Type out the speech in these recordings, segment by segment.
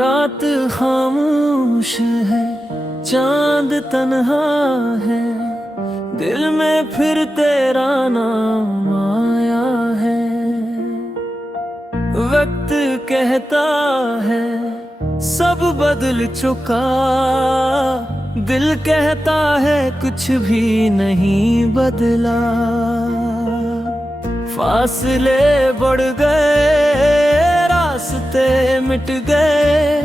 रात खामोश है, चांद तन्हा है, दिल में फिर तेरा नाम आया है। वक्त कहता है सब बदल चुका, दिल कहता है कुछ भी नहीं बदला। फासले बढ़ गए, रास्ते मिट गए,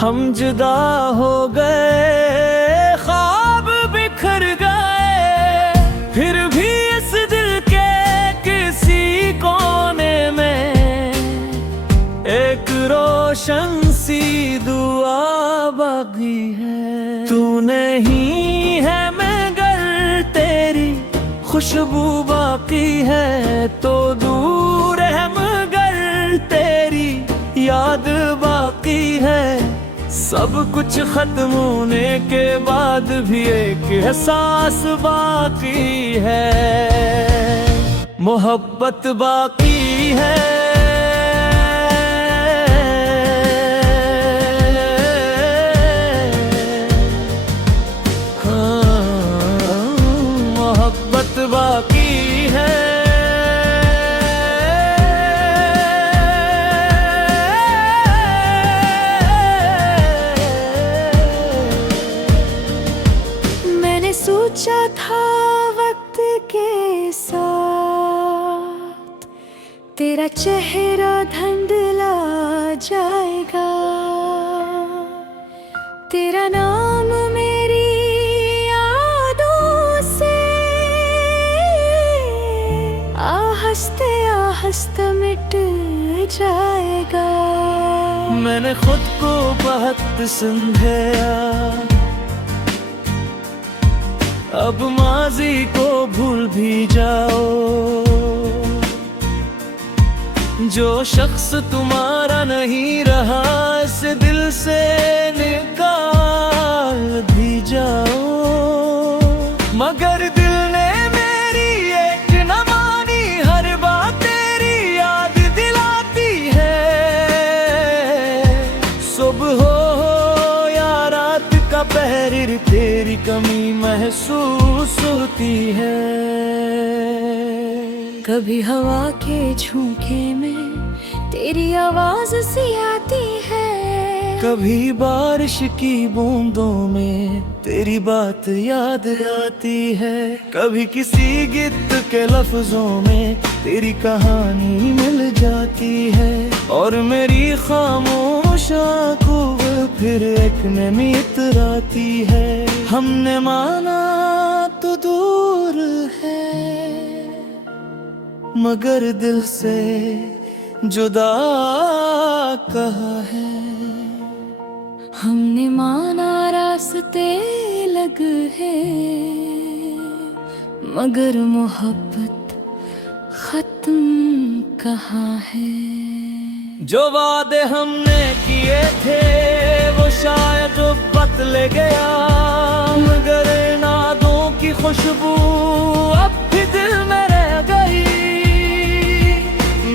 हम जुदा हो गए, ख्वाब बिखर गए। फिर भी इस दिल के किसी कोने में एक रोशन सी दुआ बाकी है। तू नहीं है मगर तेरी खुशबू बाकी है, तो दूर है मगर तेरी याद बाकी है। सब कुछ खत्म होने के बाद भी एक एहसास बाकी है, मोहब्बत बाकी है। बाकी है। मैंने सोचा था वक्त के साथ तेरा चेहरा धुंधला जाएगा, तेरा नाम मेरी आहस्ते मिट जाएगा। मैंने खुद को बहुत समझाया, अब माजी को भूल भी जाओ। जो शख्स तुम्हारा नहीं रहा इस दिल से निकाल भी जाओ। मगर दिल ने मेरी एक न मानी, हर बात तेरी याद दिलाती है। सुबह हो या रात का पहर, तेरी कमी महसूस होती है। कभी हवा के झोंके में तेरी आवाज सी आती है, कभी बारिश की बूंदों में तेरी बात याद आती है। कभी किसी गीत के लफ्जों में तेरी कहानी मिल जाती है। और मेरी खामोश आंखों फिर एक नमी इतराती है। हमने माना तो दूर है, मगर दिल से जुदा कहा है। हमने माना रास्ते लग है, मगर मोहब्बत खत्म कहाँ है। जो वादे हमने किए थे वो शायद बदल गया, मगर नादों की खुशबू अब भी दिल में रह गई।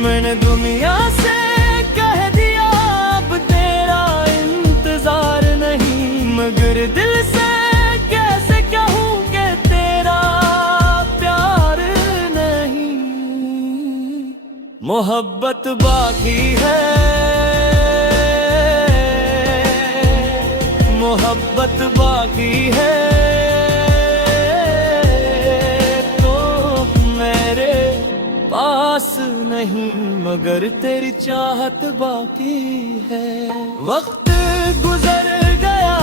मैंने दुनिया से कह दिया अब तेरा इंतजार नहीं, मगर दिल से कैसे कहूँ कि तेरा प्यार नहीं। मोहब्बत बाकी है, मोहब्बत बाकी है। पास नहीं मगर तेरी चाहत बाकी है। वक्त गुजर गया,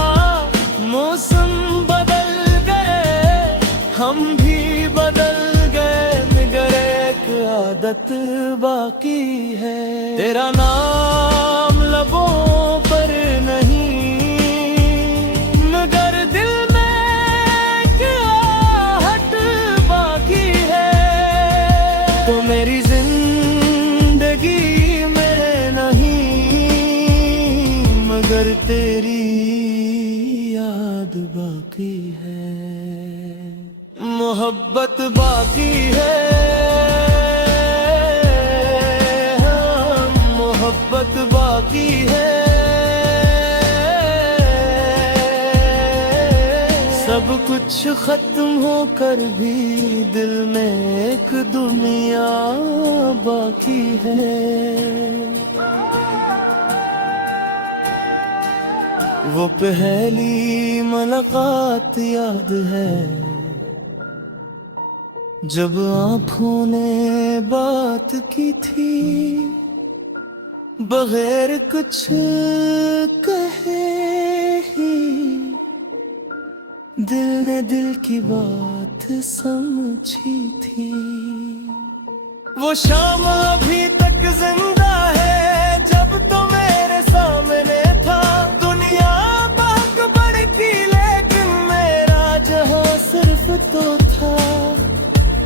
मौसम बदल गए, हम भी बदल गए, मगर एक आदत बाकी है। तेरा नाम लबों पर नहीं, मगर दिल तो मेरी जिंदगी मेरे नहीं, मगर तेरी याद बाकी है। मोहब्बत बाकी है, मोहब्बत बाकी है। कुछ खत्म होकर भी दिल में एक दुनिया बाकी है। वो पहली मुलाकात याद है जब आंखों ने बात की थी, बगैर कुछ कहे ही दिल ने दिल की बात समझी थी। वो शाम अभी तक जिंदा है जब तो मेरे सामने था। दुनिया बहुत बड़ी थी लेकिन मेरा जहां सिर्फ तो था।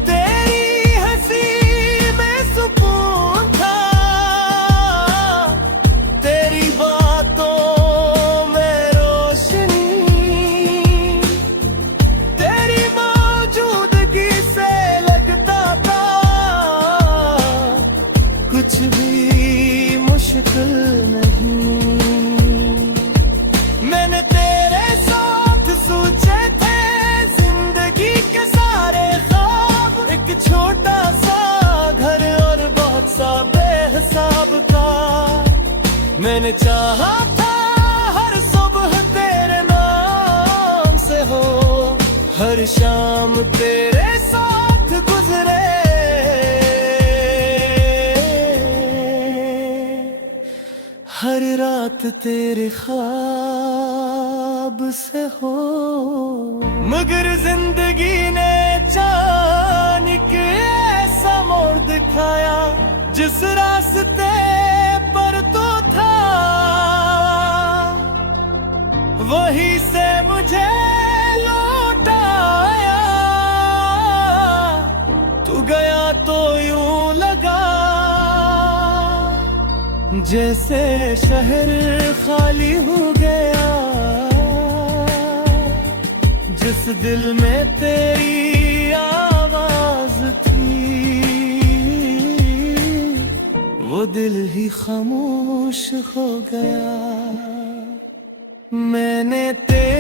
तेरी हंसी में सुकून था, तेरी बातों में रोशनी, तेरी मौजूदगी से लगता था कुछ भी मुश्किल नहीं। मैंने तेरे साथ सोचे थे जिंदगी के सारे ख्वाब, एक छोटा सा घर और बहुत सा बेहिसाब का। मैंने चाहा था हर सुबह तेरे नाम से हो, हर शाम तेरे साथ गुजरे, हर रात तेरे ख्वाब से हो। मगर जिंदगी ने अचानक ऐसा मोड़ दिखाया जिस रास्ते पर तो था वहीं से मुझे लौटाया। तू गया तो यूं लगा जैसे शहर खाली हो गया। जिस दिल में तेरी आवाज थी वो दिल ही खामोश हो गया। मैंने तेरे